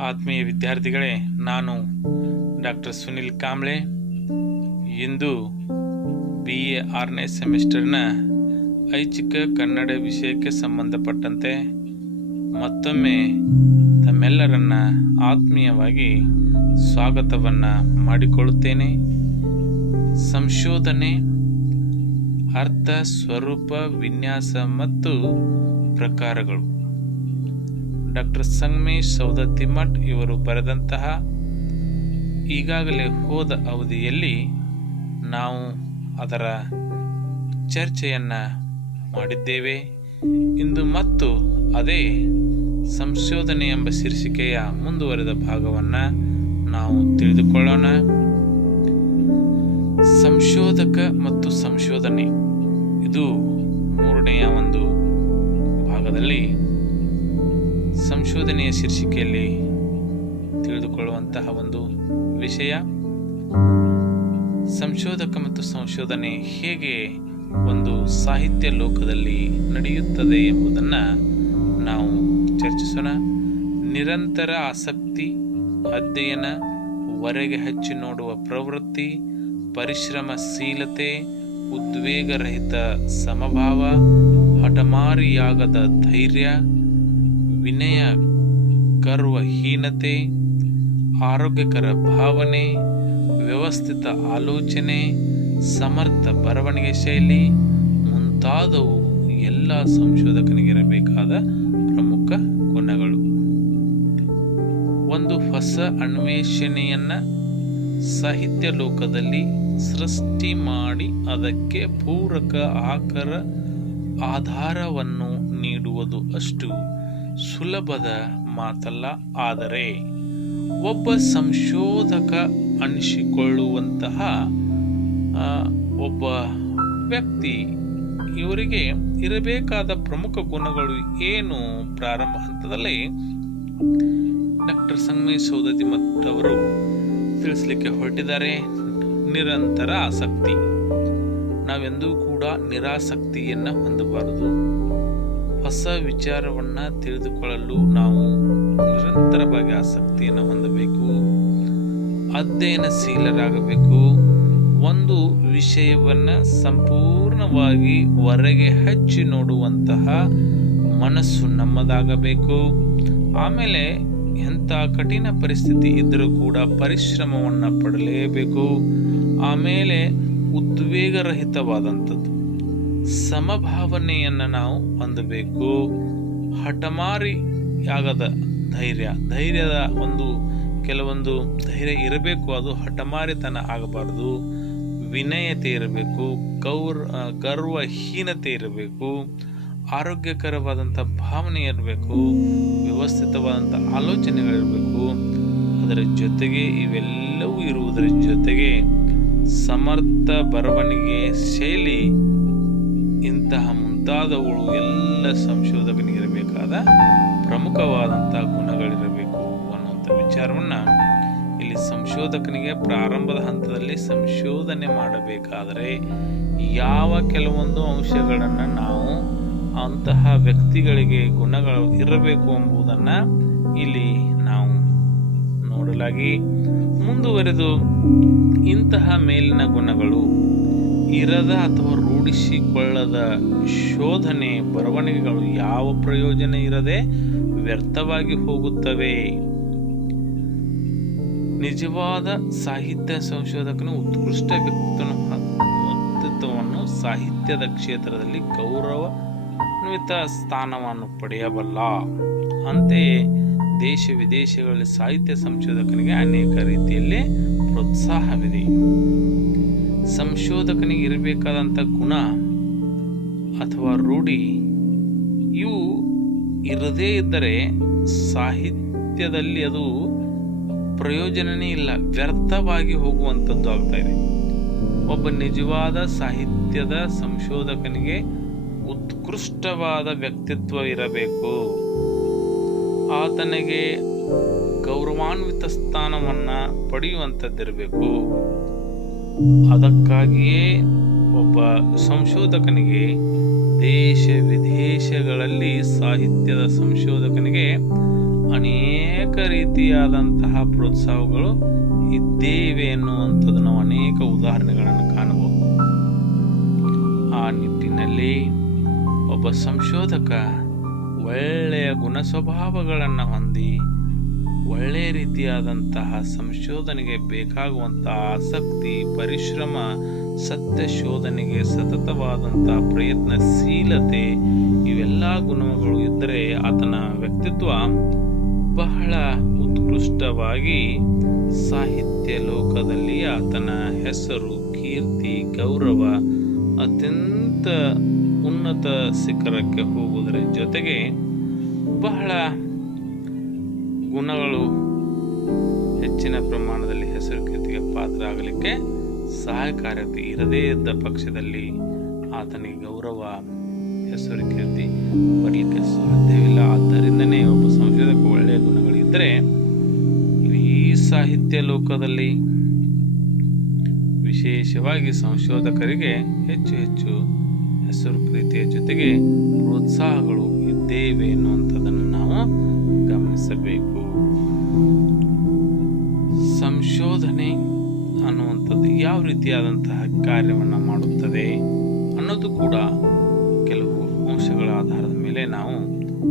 ಆತ್ಮೀಯ ವಿದ್ಯಾರ್ಥಿಗಳೇ, ನಾನು ಡಾಕ್ಟರ್ ಸುನಿಲ್ ಕಾಂಬ್ಳೆ. ಇಂದು BA 6ನೇ ಸೆಮಿಸ್ಟರ್ನ ಐಚ್ಛಿಕ ಕನ್ನಡ ವಿಷಯಕ್ಕೆ ಸಂಬಂಧಪಟ್ಟಂತೆ ಮತ್ತೊಮ್ಮೆ ತಮ್ಮೆಲ್ಲರನ್ನ ಆತ್ಮೀಯವಾಗಿ ಸ್ವಾಗತವನ್ನು ಮಾಡಿಕೊಳ್ಳುತ್ತೇನೆ. ಸಂಶೋಧನೆ, ಅರ್ಥ, ಸ್ವರೂಪ, ವಿನ್ಯಾಸ ಮತ್ತು ಪ್ರಕಾರಗಳು. ಡಾಕ್ಟರ್ ಸಂಗಮೇಶ್ ಸೌದತ್ತಿಮಠ್ ಇವರು ಬರೆದಂತಹ ಈಗಾಗಲೇ ಹೋದ ಅವಧಿಯಲ್ಲಿ ನಾವು ಅದರ ಚರ್ಚೆಯನ್ನು ಮಾಡಿದ್ದೇವೆ. ಇಂದು ಮತ್ತು ಅದೇ ಸಂಶೋಧನೆ ಎಂಬ ಶೀರ್ಷಿಕೆಯ ಮುಂದುವರೆದ ಭಾಗವನ್ನು ನಾವು ತಿಳಿದುಕೊಳ್ಳೋಣ. ಸಂಶೋಧಕ ಮತ್ತು ಸಂಶೋಧನೆ, ಇದು ಮೂರನೆಯ ಒಂದು ಭಾಗದಲ್ಲಿ ಸಂಶೋಧನೆಯ ಶೀರ್ಷಿಕೆಯಲ್ಲಿ ತಿಳಿದುಕೊಳ್ಳುವಂತಹ ಒಂದು ವಿಷಯ. ಸಂಶೋಧಕ ಮತ್ತು ಸಂಶೋಧನೆ ಹೇಗೆ ಒಂದು ಸಾಹಿತ್ಯ ಲೋಕದಲ್ಲಿ ನಡೆಯುತ್ತದೆ ಎಂಬುದನ್ನು ನಾವು ಚರ್ಚಿಸೋಣ. ನಿರಂತರ ಆಸಕ್ತಿ, ಅಧ್ಯಯನ, ಹೊರಗೆ ಹಚ್ಚಿ ನೋಡುವ ಪ್ರವೃತ್ತಿ, ಪರಿಶ್ರಮಶೀಲತೆ, ಉದ್ವೇಗರಹಿತ ಸಮಭಾವ, ಹಠಮಾರಿಯಾಗದ ಧೈರ್ಯ, ವಿನಯ ಗರ್ವಹೀನತೆ, ಆರೋಗ್ಯಕರ ಭಾವನೆ, ವ್ಯವಸ್ಥಿತ ಆಲೋಚನೆ, ಸಮರ್ಥ ಬರವಣಿಗೆ ಶೈಲಿ ಮುಂತಾದವು ಎಲ್ಲ ಸಂಶೋಧಕನಿಗಿರಬೇಕಾದ ಪ್ರಮುಖ ಗುಣಗಳು. ಒಂದು ಹೊಸ ಅನ್ವೇಷಣೆಯನ್ನ ಸಾಹಿತ್ಯ ಲೋಕದಲ್ಲಿ ಸೃಷ್ಟಿ ಮಾಡಿ ಅದಕ್ಕೆ ಪೂರಕ ಆಧಾರವನ್ನು ನೀಡುವುದು ಅಷ್ಟು ಸುಲಭದ ಮಾತಲ್ಲ. ಆದರೆ ಒಬ್ಬ ಸಂಶೋಧಕ ಅನಿಸಿಕೊಳ್ಳುವಂತಹ ಒಬ್ಬ ವ್ಯಕ್ತಿ, ಇವರಿಗೆ ಇರಬೇಕಾದ ಪ್ರಮುಖ ಗುಣಗಳು ಏನು? ಪ್ರಾರಂಭ ಹಂತದಲ್ಲಿ ಡಾಕ್ಟರ್ ಸಂಗಮೇಶ್ ಸೌದತ್ತಿಮಠ್ ಅವರು ತಿಳಿಸಲಿಕ್ಕೆ ಹೊರಟಿದ್ದಾರೆ. ನಿರಂತರ ಆಸಕ್ತಿ. ನಾವೆಂದೂ ಕೂಡ ನಿರಾಸಕ್ತಿಯನ್ನು ಹೊಂದಬಾರದು. ಹೊಸ ವಿಚಾರವನ್ನು ತಿಳಿದುಕೊಳ್ಳಲು ನಾವು ನಿರಂತರವಾಗಿ ಆಸಕ್ತಿಯನ್ನು ಹೊಂದಬೇಕು. ಅಧ್ಯಯನಶೀಲರಾಗಬೇಕು. ಒಂದು ವಿಷಯವನ್ನು ಸಂಪೂರ್ಣವಾಗಿ ಹೊರಗೆ ಹಚ್ಚಿ ನೋಡುವಂತಹ ಮನಸ್ಸು ನಮ್ಮದಾಗಬೇಕು. ಆಮೇಲೆ ಎಂಥ ಕಠಿಣ ಪರಿಸ್ಥಿತಿ ಇದ್ದರೂ ಕೂಡ ಪರಿಶ್ರಮವನ್ನು ಪಡಲೇಬೇಕು. ಆಮೇಲೆ ಉದ್ವೇಗರಹಿತವಾದಂಥದ್ದು ಸಮಭಾವನೆಯನ್ನು ನಾವು ಹೊಂದಬೇಕು. ಹಠಮಾರಿಯಾಗದ ಧೈರ್ಯದ ಕೆಲವೊಂದು ಧೈರ್ಯ ಇರಬೇಕು. ಅದು ಹಠಮಾರಿತನ ಆಗಬಾರದು. ವಿನಯತೆ ಇರಬೇಕು. ಗರ್ವಹೀನತೆ ಇರಬೇಕು. ಆರೋಗ್ಯಕರವಾದಂಥ ಭಾವನೆ ಇರಬೇಕು. ವ್ಯವಸ್ಥಿತವಾದಂಥ ಆಲೋಚನೆಗಳಿರಬೇಕು. ಅದರ ಜೊತೆಗೆ ಇವೆಲ್ಲವೂ ಇರುವುದರ ಜೊತೆಗೆ ಸಮರ್ಥ ಬರವಣಿಗೆ ಶೈಲಿ, ಇಂತಹ ಮುಂತಾದವುಗಳು ಎಲ್ಲ ಸಂಶೋಧಕನಿಗಿರಬೇಕಾದ ಪ್ರಮುಖವಾದಂಥ ಗುಣಗಳಿರಬೇಕು ಅನ್ನುವಂಥ ವಿಚಾರವನ್ನು ಇಲ್ಲಿ ಸಂಶೋಧಕನಿಗೆ ಪ್ರಾರಂಭದ ಹಂತದಲ್ಲಿ ಸಂಶೋಧನೆ ಮಾಡಬೇಕಾದರೆ ಯಾವ ಕೆಲವೊಂದು ಅಂಶಗಳನ್ನು ನಾವು ಅಂತಹ ವ್ಯಕ್ತಿಗಳಿಗೆ ಗುಣಗಳು ಇರಬೇಕು ಎಂಬುದನ್ನು ಇಲ್ಲಿ ನಾವು ನೋಡಲಾಗಿ ಮುಂದುವರೆದು ಇಂತಹ ಮೇಲಿನ ಗುಣಗಳು ಇರದ ಅಥವಾ ರೂಢಿಸಿಕೊಳ್ಳದ ಶೋಧನೆ ಬರವಣಿಗೆಗಳು ಯಾವ ಪ್ರಯೋಜನ ಇರದೆ ವ್ಯರ್ಥವಾಗಿ ಹೋಗುತ್ತವೆ. ನಿಜವಾದ ಸಾಹಿತ್ಯ ಸಂಶೋಧಕನು ಉತ್ಕೃಷ್ಟ ವ್ಯಕ್ತಿತ್ವವನ್ನು ಸಾಹಿತ್ಯದ ಕ್ಷೇತ್ರದಲ್ಲಿ ಗೌರವಾನ್ವಿತ ಸ್ಥಾನವನ್ನು ಪಡೆಯಬಲ್ಲ. ಅಂತೆಯೇ ದೇಶ ವಿದೇಶಗಳಲ್ಲಿ ಸಾಹಿತ್ಯ ಸಂಶೋಧಕನಿಗೆ ಅನೇಕ ರೀತಿಯಲ್ಲಿ ಪ್ರೋತ್ಸಾಹವಿದೆ. ಸಂಶೋಧಕನಿಗೆ ಇರಬೇಕಾದಂಥ ಗುಣ ಅಥವಾ ರೂಢಿ ಇವು ಇರದೇ ಇದ್ದರೆ ಸಾಹಿತ್ಯದಲ್ಲಿ ಅದು ಪ್ರಯೋಜನನೇ ಇಲ್ಲ, ವ್ಯರ್ಥವಾಗಿ ಹೋಗುವಂಥದ್ದು ಆಗ್ತಾ ಇದೆ. ಒಬ್ಬ ನಿಜವಾದ ಸಾಹಿತ್ಯದ ಸಂಶೋಧಕನಿಗೆ ಉತ್ಕೃಷ್ಟವಾದ ವ್ಯಕ್ತಿತ್ವ ಇರಬೇಕು. ಆತನಿಗೆ ಗೌರವಾನ್ವಿತ ಸ್ಥಾನವನ್ನು ಪಡೆಯುವಂಥದ್ದಿರಬೇಕು. ಅದಕ್ಕಾಗಿಯೇ ಒಬ್ಬ ಸಂಶೋಧಕನಿಗೆ ದೇಶ ವಿದೇಶಗಳಲ್ಲಿ ಸಾಹಿತ್ಯದ ಸಂಶೋಧಕನಿಗೆ ಅನೇಕ ರೀತಿಯಾದಂತಹ ಪ್ರೋತ್ಸಾಹಗಳು ಇದ್ದೇವೆ ಎನ್ನುವಂಥದ್ದು ನಾವು ಅನೇಕ ಉದಾಹರಣೆಗಳನ್ನು ಕಾಣಬಹುದು. ಆ ನಿಟ್ಟಿನಲ್ಲಿ ಒಬ್ಬ ಸಂಶೋಧಕ ಒಳ್ಳೆಯ ಗುಣ ಸ್ವಭಾವಗಳನ್ನು ಹೊಂದಿ ಒಳ್ಳೆಯ ರೀತಿಯಾದಂತಹ ಸಂಶೋಧನೆಗೆ ಬೇಕಾಗುವಂತಹ ಆಸಕ್ತಿ, ಪರಿಶ್ರಮ, ಸತ್ಯ ಶೋಧನೆಗೆ ಸತತವಾದಂತಹ ಪ್ರಯತ್ನಶೀಲತೆ, ಇವೆಲ್ಲ ಗುಣಗಳು ಇದ್ದರೆ ಆತನ ವ್ಯಕ್ತಿತ್ವ ಬಹಳ ಉತ್ಕೃಷ್ಟವಾಗಿ ಸಾಹಿತ್ಯ ಲೋಕದಲ್ಲಿ ಆತನ ಹೆಸರು, ಕೀರ್ತಿ, ಗೌರವ ಅತ್ಯಂತ ಉನ್ನತ ಶಿಖರಕ್ಕೆ ಹೋಗುವುದರ ಜೊತೆಗೆ ಬಹಳ ಗುಣಗಳು ಹೆಚ್ಚಿನ ಪ್ರಮಾಣದಲ್ಲಿ ಹೆಸರು ಕೀರ್ತಿಗೆ ಪಾತ್ರ ಆಗಲಿಕ್ಕೆ ಸಹಾಯಕಾರಿಯಾಗಿ ಇರದೇ ಇದ್ದ ಪಕ್ಷದಲ್ಲಿ ಆತನಿಗೆ ಗೌರವ, ಹೆಸರು ಕೀರ್ತಿ ಬರಲಿಕ್ಕೆ ಸಾಧ್ಯವಿಲ್ಲ. ಆದ್ದರಿಂದನೇ ಒಬ್ಬ ಸಂಶೋಧಕ ಒಳ್ಳೆಯ ಗುಣಗಳಿದ್ದರೆ ಇಡೀ ಸಾಹಿತ್ಯ ಲೋಕದಲ್ಲಿ ವಿಶೇಷವಾಗಿ ಸಂಶೋಧಕರಿಗೆ ಹೆಚ್ಚು ಹೆಚ್ಚು ಹೆಸರು ಪ್ರೀತಿಯ ಜೊತೆಗೆ ಪ್ರೋತ್ಸಾಹಗಳು ಇದ್ದೇವೆ ಎನ್ನುವಂಥದ್ದನ್ನು ನಾವು ಗಮನಿಸಬೇಕು. ಸಂಶೋಧನೆ ಅನ್ನುವಂಥದ್ದು ಯಾವ ರೀತಿಯಾದಂತಹ ಕಾರ್ಯವನ್ನು ಮಾಡುತ್ತದೆ ಅನ್ನೋದು ಕೂಡ ಕೆಲವು ಅಂಶಗಳ ಆಧಾರದ ಮೇಲೆ ನಾವು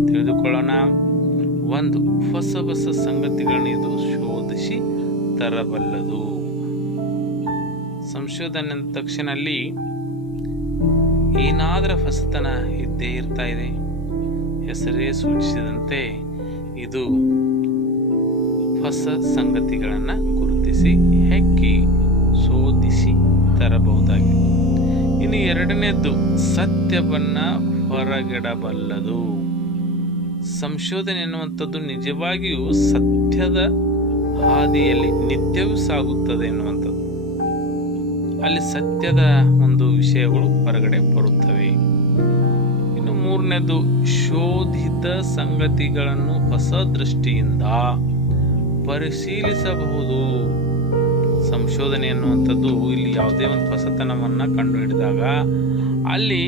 ತಿಳಿದುಕೊಳ್ಳೋಣ. ಒಂದು, ಹೊಸ ಹೊಸ ಸಂಗತಿಗಳನ್ನು ಇದು ಶೋಧಿಸಿ ತರಬಲ್ಲದು. ಸಂಶೋಧನೆ ಅಂದ ತಕ್ಷಣಲ್ಲಿ ಏನಾದರೂ ಹೊಸತನ ಇದ್ದೇ ಇರ್ತಾ ಇದೆ. ಹೆಸರೇ ಸೂಚಿಸಿದಂತೆ ಇದು ಹೊಸ ಸಂಗತಿಗಳನ್ನು ಗುರುತಿಸಿ ಹೆಕ್ಕಿ ಶೋಧಿಸಿ ತರಬಹುದಾಗಿದೆ. ಇನ್ನು ಎರಡನೇದ್ದು, ಸತ್ಯವನ್ನ ಹೊರಗಿಡಬಲ್ಲದು. ಸಂಶೋಧನೆ ಎನ್ನುವಂಥದ್ದು ನಿಜವಾಗಿಯೂ ಸತ್ಯದ ಹಾದಿಯಲ್ಲಿ ನಿತ್ಯವೂ ಸಾಗುತ್ತದೆ ಎನ್ನುವಂಥದ್ದು. ಅಲ್ಲಿ ಸತ್ಯದ ಒಂದು ವಿಷಯಗಳು ಹೊರಗಡೆ ಬರುತ್ತವೆ. ಇನ್ನು ಮೂರನೇದು, ಶೋಧಿತ ಸಂಗತಿಗಳನ್ನು ಹೊಸ ದೃಷ್ಟಿಯಿಂದ ಪರಿಶೀಲಿಸಬಹುದು. ಸಂಶೋಧನೆ ಎನ್ನುವಂಥದ್ದು ಇಲ್ಲಿ ಯಾವುದೇ ಒಂದು ಹೊಸತನವನ್ನ ಕಂಡುಹಿಡಿದಾಗ ಅಲ್ಲಿ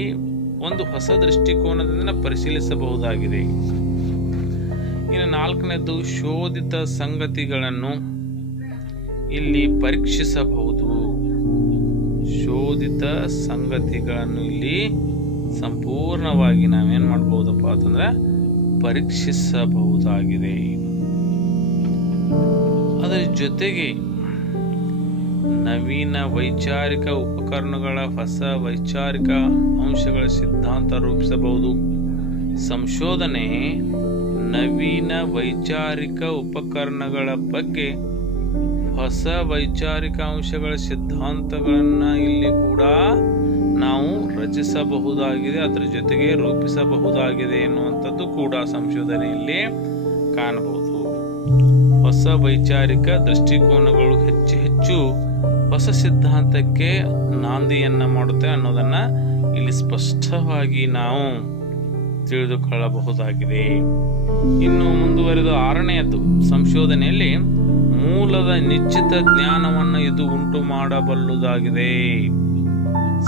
ಒಂದು ಹೊಸ ದೃಷ್ಟಿಕೋನದಿಂದ ಪರಿಶೀಲಿಸಬಹುದಾಗಿದೆ. ಇನ್ನು ನಾಲ್ಕನೇದು, ಶೋಧಿತ ಸಂಗತಿಗಳನ್ನು ಇಲ್ಲಿ ಪರೀಕ್ಷಿಸಬಹುದು. ಶೋಧಿತ ಸಂಗತಿಗಳನ್ನು ಇಲ್ಲಿ ಸಂಪೂರ್ಣವಾಗಿ ನಾವೇನ್ ಮಾಡಬಹುದಪ್ಪ ಅಂತಂದ್ರೆ ಪರೀಕ್ಷಿಸಬಹುದಾಗಿದೆ. ಅದರ ಜೊತೆಗೆ ನವೀನ ವೈಚಾರಿಕ ಉಪಕರಣಗಳ ಹೊಸ ವೈಚಾರಿಕ ಅಂಶಗಳ ಸಿದ್ಧಾಂತ ರೂಪಿಸಬಹುದು. ಸಂಶೋಧನೆ ನವೀನ ವೈಚಾರಿಕ ಉಪಕರಣಗಳ ಬಗ್ಗೆ ಹೊಸ ವೈಚಾರಿಕ ಅಂಶಗಳ ಸಿದ್ಧಾಂತಗಳನ್ನ ಇಲ್ಲಿ ಕೂಡ ನಾವು ರಚಿಸಬಹುದಾಗಿದೆ, ಅದರ ಜೊತೆಗೆ ರೂಪಿಸಬಹುದಾಗಿದೆ ಎನ್ನುವಂಥದ್ದು ಕೂಡ ಸಂಶೋಧನೆಯಲ್ಲಿ ಕಾಣಬಹುದು. ಹೊಸ ವೈಚಾರಿಕ ದೃಷ್ಟಿಕೋನಗಳು ಹೆಚ್ಚು ಹೆಚ್ಚು ಹೊಸ ಸಿದ್ಧಾಂತಕ್ಕೆ ನಾಂದಿಯನ್ನ ಮಾಡುತ್ತೆ ಅನ್ನೋದನ್ನ ಇಲ್ಲಿ ಸ್ಪಷ್ಟವಾಗಿ ನಾವು ತಿಳಿದುಕೊಳ್ಳಬಹುದಾಗಿದೆ. ಇನ್ನು ಮುಂದುವರೆದ ಆರನೆಯದು, ಸಂಶೋಧನೆಯಲ್ಲಿ ಮೂಲದ ನಿಶ್ಚಿತ ಜ್ಞಾನವನ್ನು ಇದು ಉಂಟು ಮಾಡಬಲ್ಲುದಾಗಿದೆ.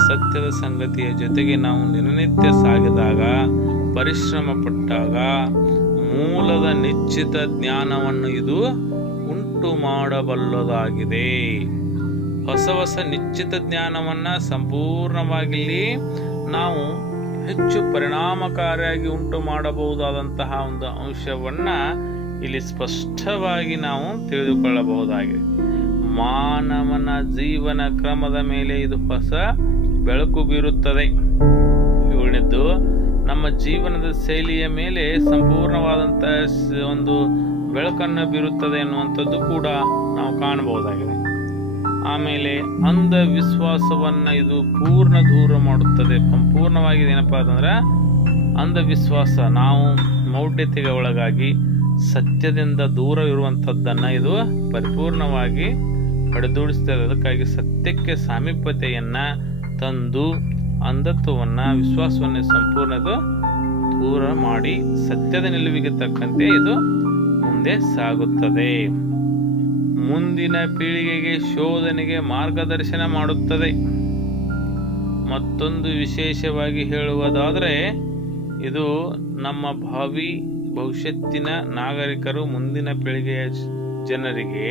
ಸತ್ಯದ ಸಂಗತಿಯ ಜೊತೆಗೆ ನಾವು ದಿನನಿತ್ಯ ಸಾಗಿದಾಗ, ಪರಿಶ್ರಮ ಪಟ್ಟಾಗ ಮೂಲದ ನಿಶ್ಚಿತ ಜ್ಞಾನವನ್ನು ಇದು ಉಂಟು ಮಾಡಬಲ್ಲದಾಗಿದೆ. ಹೊಸ ಹೊಸ ನಿಶ್ಚಿತ ಜ್ಞಾನವನ್ನ ಸಂಪೂರ್ಣವಾಗಿ ನಾವು ಹೆಚ್ಚು ಪರಿಣಾಮಕಾರಿಯಾಗಿ ಉಂಟು ಮಾಡಬಹುದಾದಂತಹ ಒಂದು ಅಂಶವನ್ನ ಇಲ್ಲಿ ಸ್ಪಷ್ಟವಾಗಿ ನಾವು ತಿಳಿದುಕೊಳ್ಳಬಹುದಾಗಿದೆ. ಮಾನವನ ಜೀವನ ಕ್ರಮದ ಮೇಲೆ ಇದು ಹೊಸ ಬೆಳಕು ಬೀರುತ್ತದೆ. ಏಳನೇದ್ದು, ನಮ್ಮ ಜೀವನದ ಶೈಲಿಯ ಮೇಲೆ ಸಂಪೂರ್ಣವಾದಂತಹ ಒಂದು ಬೆಳಕನ್ನು ಬೀರುತ್ತದೆ ಎನ್ನುವಂಥದ್ದು ಕೂಡ ನಾವು ಕಾಣಬಹುದಾಗಿದೆ. ಆಮೇಲೆ ಅಂಧವಿಶ್ವಾಸವನ್ನ ಇದು ಪೂರ್ಣ ದೂರ ಮಾಡುತ್ತದೆ. ಸಂಪೂರ್ಣವಾಗಿ ಏನಪ್ಪಾ ಅಂತಂದ್ರೆ ಅಂಧವಿಶ್ವಾಸ, ನಾವು ಮೌಢ್ಯತೆಗೆ ಒಳಗಾಗಿ ಸತ್ಯದಿಂದ ದೂರ ಇರುವಂಥದ್ದನ್ನ ಇದು ಪರಿಪೂರ್ಣವಾಗಿ ಹೊಡೆದೂಡಿಸ್ತದೆ. ಅದಕ್ಕಾಗಿ ಸತ್ಯಕ್ಕೆ ಸಾಮೀಪ್ಯತೆಯನ್ನ ತಂದು ಅಂಧತ್ವವನ್ನ, ವಿಶ್ವಾಸವನ್ನ ಸಂಪೂರ್ಣ ದೂರ ಮಾಡಿ ಸತ್ಯದ ನಿಲುವಿಗೆ ತಕ್ಕಂತೆ ಇದು ಮುಂದೆ ಸಾಗುತ್ತದೆ. ಮುಂದಿನ ಪೀಳಿಗೆಗೆ ಶೋಧನೆಗೆ ಮಾರ್ಗದರ್ಶನ ಮಾಡುತ್ತದೆ. ಮತ್ತೊಂದು ವಿಶೇಷವಾಗಿ ಹೇಳುವುದಾದರೆ ಇದು ನಮ್ಮ ಭಾವಿ ಭವಿಷ್ಯತ್ತಿನ ನಾಗರಿಕರು, ಮುಂದಿನ ಪೀಳಿಗೆಯ ಜನರಿಗೆ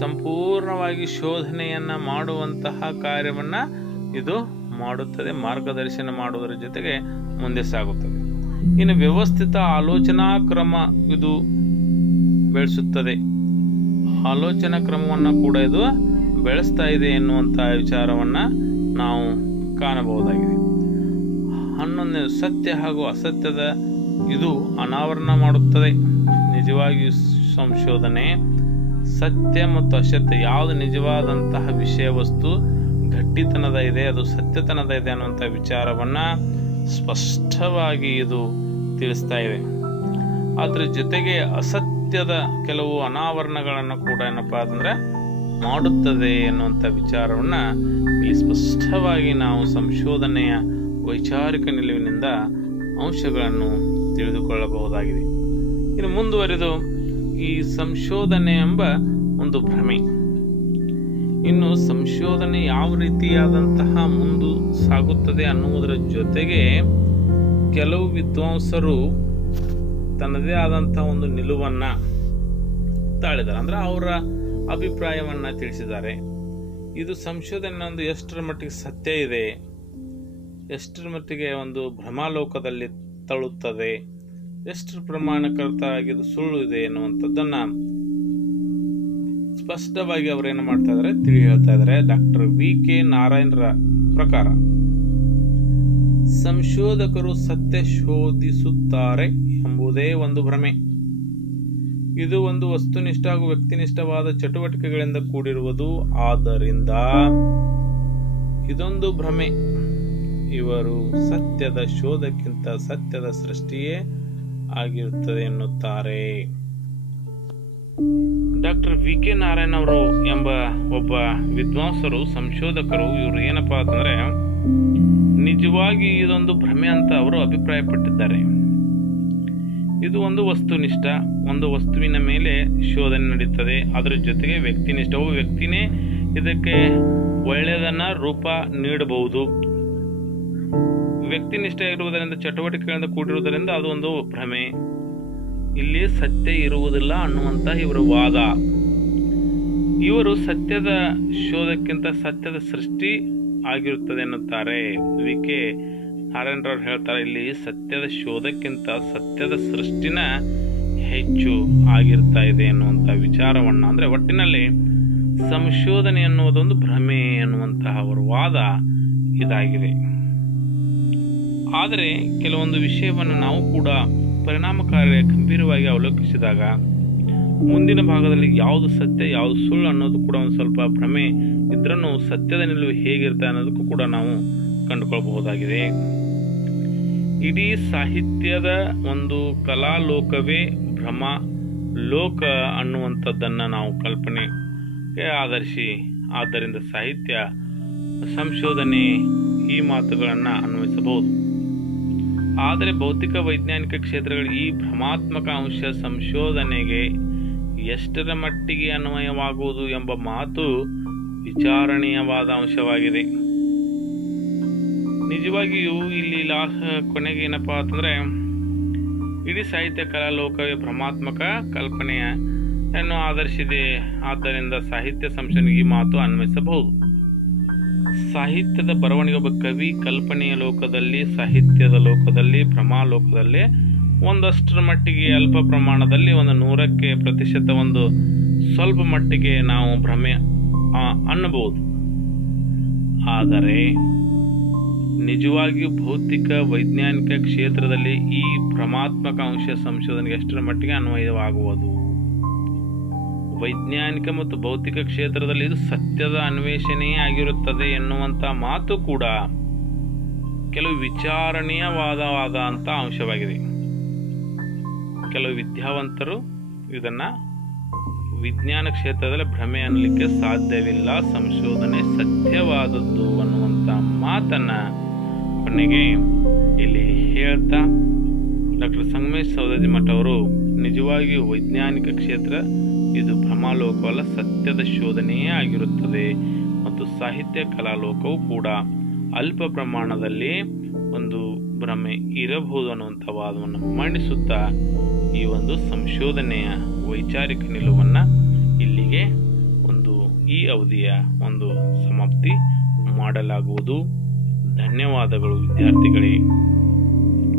ಸಂಪೂರ್ಣವಾಗಿ ಶೋಧನೆಯನ್ನ ಮಾಡುವಂತಹ ಕಾರ್ಯವನ್ನ ಇದು ಮಾಡುತ್ತದೆ. ಮಾರ್ಗದರ್ಶನ ಮಾಡುವುದರ ಜೊತೆಗೆ ಮುಂದೆ ಸಾಗುತ್ತದೆ. ಇನ್ನು ವ್ಯವಸ್ಥಿತ ಆಲೋಚನಾ ಕ್ರಮ ಇದು ಬೆಳೆಸುತ್ತದೆ. ಆಲೋಚನಾ ಕ್ರಮವನ್ನು ಕೂಡ ಇದು ಬೆಳೆಸ್ತಾ ಇದೆ ಎನ್ನುವಂತಹ ವಿಚಾರವನ್ನ ನಾವು ಕಾಣಬಹುದಾಗಿದೆ. 11 ಸತ್ಯ ಹಾಗೂ ಅಸತ್ಯದ ಇದು ಅನಾವರಣ ಮಾಡುತ್ತದೆ. ನಿಜವಾಗಿಯೂ ಸಂಶೋಧನೆ ಸತ್ಯ ಮತ್ತು ಅಸತ್ಯ, ಯಾವುದು ನಿಜವಾದಂತಹ ವಿಷಯ ವಸ್ತು ಗಟ್ಟಿತನದ ಇದೆ, ಅದು ಸತ್ಯತನದ ಇದೆ ಅನ್ನುವಂಥ ವಿಚಾರವನ್ನ ಸ್ಪಷ್ಟವಾಗಿ ಇದು ತಿಳಿಸ್ತಾ ಇದೆ. ಅದ್ರ ಜೊತೆಗೆ ಅಸತ್ಯದ ಕೆಲವು ಅನಾವರಣಗಳನ್ನು ಕೂಡ ಏನಪ್ಪಾ ಅಂತಂದ್ರೆ ಮಾಡುತ್ತದೆ ಎನ್ನುವಂಥ ವಿಚಾರವನ್ನ ಇಲ್ಲಿ ಸ್ಪಷ್ಟವಾಗಿ ನಾವು ಸಂಶೋಧನೆಯ ವೈಚಾರಿಕ ನಿಲುವಿನಿಂದ ಅಂಶಗಳನ್ನು ತಿಳಿದುಕೊಳ್ಳಬಹುದಾಗಿದೆ. ಇನ್ನು ಮುಂದುವರೆದು ಈ ಸಂಶೋಧನೆ ಎಂಬ ಒಂದು ಭ್ರಮೆ, ಇನ್ನು ಸಂಶೋಧನೆ ಯಾವ ರೀತಿಯಾದಂತಹ ಮುಂದೆ ಸಾಗುತ್ತದೆ ಅನ್ನುವುದರ ಜೊತೆಗೆ ಕೆಲವು ವಿದ್ವಾಂಸರು ತನ್ನದೇ ಆದಂತಹ ಒಂದು ನಿಲುವನ್ನ ತಾಳಿದ್ದಾರೆ, ಅಂದ್ರೆ ಅವರ ಅಭಿಪ್ರಾಯವನ್ನ ತಿಳಿಸಿದ್ದಾರೆ. ಇದು ಸಂಶೋಧನೆ ಒಂದು ಎಷ್ಟರ ಮಟ್ಟಿಗೆ ಸತ್ಯ ಇದೆ, ಎಷ್ಟರ ಮಟ್ಟಿಗೆ ಒಂದು ಭ್ರಮಾಲೋಕದಲ್ಲಿ ತಳುತ್ತದೆ, ಎಷ್ಟರ ಪ್ರಮಾಣಕರ್ತಾಗಿದ್ದು ಸುಳ್ಳು ಇದೆ ಎನ್ನುವಂಥದ್ದನ್ನ ಸ್ಪಷ್ಟವಾಗಿ ಅವರೇನು ಮಾಡ್ತಾ ಇದ್ದಾರೆ ತಿಳಿ ಹೇಳ್ತಾ ಇದ್ದಾರೆ. Doctor VK. ನಾರಾಯಣರ ಪ್ರಕಾರ ಸಂಶೋಧಕರು ಸತ್ಯ ಶೋಧಿಸುತ್ತಾರೆ ಎಂಬುದೇ ಒಂದು ಭ್ರಮೆ. ಇದು ಒಂದು ವಸ್ತುನಿಷ್ಠ ಹಾಗೂ ವ್ಯಕ್ತಿನಿಷ್ಠವಾದ ಚಟುವಟಿಕೆಗಳಿಂದ ಕೂಡಿರುವುದು. ಆದ್ದರಿಂದ ಇದೊಂದು ಭ್ರಮೆ. ಇವರು ಸತ್ಯದ ಶೋಧಕ್ಕಿಂತ ಸತ್ಯದ ಸೃಷ್ಟಿಯೇ ಆಗಿರುತ್ತದೆ ಎನ್ನುತ್ತಾರೆ. Doctor VK. ನಾರಾಯಣ್ ಅವರು ಎಂಬ ಒಬ್ಬ ವಿದ್ವಾಂಸರು, ಸಂಶೋಧಕರು, ಇವರು ಏನಪ್ಪಾ ಅಂತಂದ್ರೆ ನಿಜವಾಗಿ ಇದೊಂದು ಭ್ರಮೆ ಅಂತ ಅವರು ಅಭಿಪ್ರಾಯಪಟ್ಟಿದ್ದಾರೆ. ಇದು ಒಂದು ವಸ್ತುನಿಷ್ಠ, ಒಂದು ವಸ್ತುವಿನ ಮೇಲೆ ಶೋಧನೆ ನಡೀತದೆ. ಅದರ ಜೊತೆಗೆ ವ್ಯಕ್ತಿನಿಷ್ಠ, ಒಬ್ಬ ವ್ಯಕ್ತಿನೇ ಇದಕ್ಕೆ ಒಳ್ಳೆಯದನ್ನ ರೂಪ ನೀಡಬಹುದು. ವ್ಯಕ್ತಿನಿಷ್ಠ ಇರುವುದರಿಂದ, ಚಟುವಟಿಕೆಗಳಿಂದ ಕೂಡಿರುವುದರಿಂದ ಅದು ಒಂದು ಭ್ರಮೆ. ಇಲ್ಲಿ ಸತ್ಯ ಇರುವುದಿಲ್ಲ ಅನ್ನುವಂತ ಇವರ ವಾದ. ಇವರು ಸತ್ಯದ ಶೋಧಕ್ಕಿಂತ ಸತ್ಯದ ಸೃಷ್ಟಿ ಆಗಿರುತ್ತದೆ ಎನ್ನುತ್ತಾರೆ. ವಿ.ಕೆ. ನಾರಾಯಣರವರು ಹೇಳ್ತಾರೆ, ಇಲ್ಲಿ ಸತ್ಯದ ಶೋಧಕ್ಕಿಂತ ಸತ್ಯದ ಸೃಷ್ಟಿನ ಹೆಚ್ಚು ಆಗಿರ್ತಾ ಇದೆ ಎನ್ನುವಂತ ವಿಚಾರವನ್ನ, ಅಂದ್ರೆ ಒಟ್ಟಿನಲ್ಲಿ ಸಂಶೋಧನೆ ಎನ್ನುವುದೊಂದು ಭ್ರಮೆ ಎನ್ನುವಂತಹ ಅವರ ವಾದ ಇದಾಗಿದೆ. ಆದರೆ ಕೆಲವೊಂದು ವಿಷಯವನ್ನು ನಾವು ಕೂಡ ಪರಿಣಾಮಕಾರಿ ಗಂಭೀರವಾಗಿ ಅವಲೋಕಿಸಿದಾಗ ಮುಂದಿನ ಭಾಗದಲ್ಲಿ ಯಾವುದು ಸತ್ಯ ಯಾವುದು ಸುಳ್ಳು ಅನ್ನೋದು ಕೂಡ ಒಂದು ಸ್ವಲ್ಪ ಭ್ರಮೆ ಇದ್ರೂ ಸತ್ಯದ ನಿಲುವು ಹೇಗಿರುತ್ತೆ ಅನ್ನೋದಕ್ಕೂ ಕೂಡ ನಾವು ಕಂಡುಕೊಳ್ಳಬಹುದಾಗಿದೆ. ಇಡೀ ಸಾಹಿತ್ಯದ ಒಂದು ಕಲಾಲೋಕವೇ ಭ್ರಮ ಲೋಕ ಅನ್ನುವಂಥದ್ದನ್ನು ನಾವು ಕಲ್ಪನೆಗೆ ಆಧರಿಸಿ, ಆದ್ದರಿಂದ ಸಾಹಿತ್ಯ ಸಂಶೋಧನೆ ಈ ಮಾತುಗಳನ್ನು ಅನ್ವಯಿಸಬಹುದು. ಆದರೆ ಭೌತಿಕ ವೈಜ್ಞಾನಿಕ ಕ್ಷೇತ್ರಗಳು ಈ ಭ್ರಮಾತ್ಮಕ ಅಂಶ ಸಂಶೋಧನೆಗೆ ಎಷ್ಟರ ಮಟ್ಟಿಗೆ ಅನ್ವಯವಾಗುವುದು ಎಂಬ ಮಾತು ವಿಚಾರಣೀಯವಾದ ಅಂಶವಾಗಿದೆ. ನಿಜವಾಗಿಯೂ ಇಲ್ಲಿ ಕೊನೆಗೆ ಏನಪ್ಪಾ ಅಂತಂದ್ರೆ ಇಡೀ ಸಾಹಿತ್ಯ ಕಲಾಲೋಕವೇ ಭ್ರಮಾತ್ಮಕ ಕಲ್ಪನೆಯನ್ನು ಆಧರಿಸಿದೆ. ಆದ್ದರಿಂದ ಸಾಹಿತ್ಯ ಸಂಶೋಧನೆಗೆ ಈ ಮಾತು ಅನ್ವಯಿಸಬಹುದು. ಸಾಹಿತ್ಯದ ಬರವಣಿಗೆ ಒಬ್ಬ ಕವಿ ಕಲ್ಪನೆಯ ಲೋಕದಲ್ಲಿ, ಸಾಹಿತ್ಯದ ಲೋಕದಲ್ಲಿ, ಭ್ರಮಾಲೋಕದಲ್ಲಿ ಒಂದಷ್ಟರ ಮಟ್ಟಿಗೆ ಅಲ್ಪ ಪ್ರಮಾಣದಲ್ಲಿ, ಒಂದು 100% ಒಂದು ಸ್ವಲ್ಪ ಮಟ್ಟಿಗೆ ನಾವು ಭ್ರಮೆ ಅನ್ನಬಹುದು. ಆದರೆ ನಿಜವಾಗಿಯೂ ಭೌತಿಕ ವೈಜ್ಞಾನಿಕ ಕ್ಷೇತ್ರದಲ್ಲಿ ಈ ಭ್ರಮಾತ್ಮಕ ಅಂಶ ಸಂಶೋಧನೆಗೆ ಎಷ್ಟರ ಮಟ್ಟಿಗೆ ಅನ್ವಯವಾಗುವುದು. ವೈಜ್ಞಾನಿಕ ಮತ್ತು ಭೌತಿಕ ಕ್ಷೇತ್ರದಲ್ಲಿ ಇದು ಸತ್ಯದ ಅನ್ವೇಷಣೆಯೇ ಆಗಿರುತ್ತದೆ ಎನ್ನುವಂತ ಮಾತು ಕೂಡ ಕೆಲವು ವಿಚಾರಣೀಯವಾದ ಅಂತ ಅಂಶವಾಗಿದೆ. ಕೆಲವು ವಿದ್ಯಾವಂತರು ಇದನ್ನ ವಿಜ್ಞಾನ ಕ್ಷೇತ್ರದಲ್ಲಿ ಭ್ರಮೆ ಅನ್ನಲಿಕ್ಕೆ ಸಾಧ್ಯವಿಲ್ಲ, ಸಂಶೋಧನೆ ಸತ್ಯವಾದದ್ದು ಅನ್ನುವಂತ ಮಾತನ್ನ ಕೊನೆಗೆ ಇಲ್ಲಿ ಹೇಳ್ತಾ ಡಾಕ್ಟರ್ ಸಂಗಮೇಶ್ ಸವದತ್ತಿ ಮಠ ಅವರು ನಿಜವಾಗಿಯೂ ವೈಜ್ಞಾನಿಕ ಕ್ಷೇತ್ರ ಇದು ಭ್ರಮಾಲೋಕವಲ್ಲ, ಸತ್ಯದ ಶೋಧನೆಯೇ ಆಗಿರುತ್ತದೆ. ಮತ್ತು ಸಾಹಿತ್ಯ ಕಲಾಲೋಕವು ಕೂಡ ಅಲ್ಪ ಪ್ರಮಾಣದಲ್ಲಿ ಒಂದು ಭ್ರಮೆ ಇರಬಹುದು ಅನ್ನುವಂಥ ವಾದವನ್ನು ಮಂಡಿಸುತ್ತಾ ಈ ಒಂದು ಸಂಶೋಧನೆಯ ವೈಚಾರಿಕ ನಿಲುವನ್ನು ಇಲ್ಲಿಗೆ ಈ ಅವಧಿಯ ಒಂದು ಸಮಾಪ್ತಿ ಮಾಡಲಾಗುವುದು. ಧನ್ಯವಾದಗಳು ವಿದ್ಯಾರ್ಥಿಗಳೇ.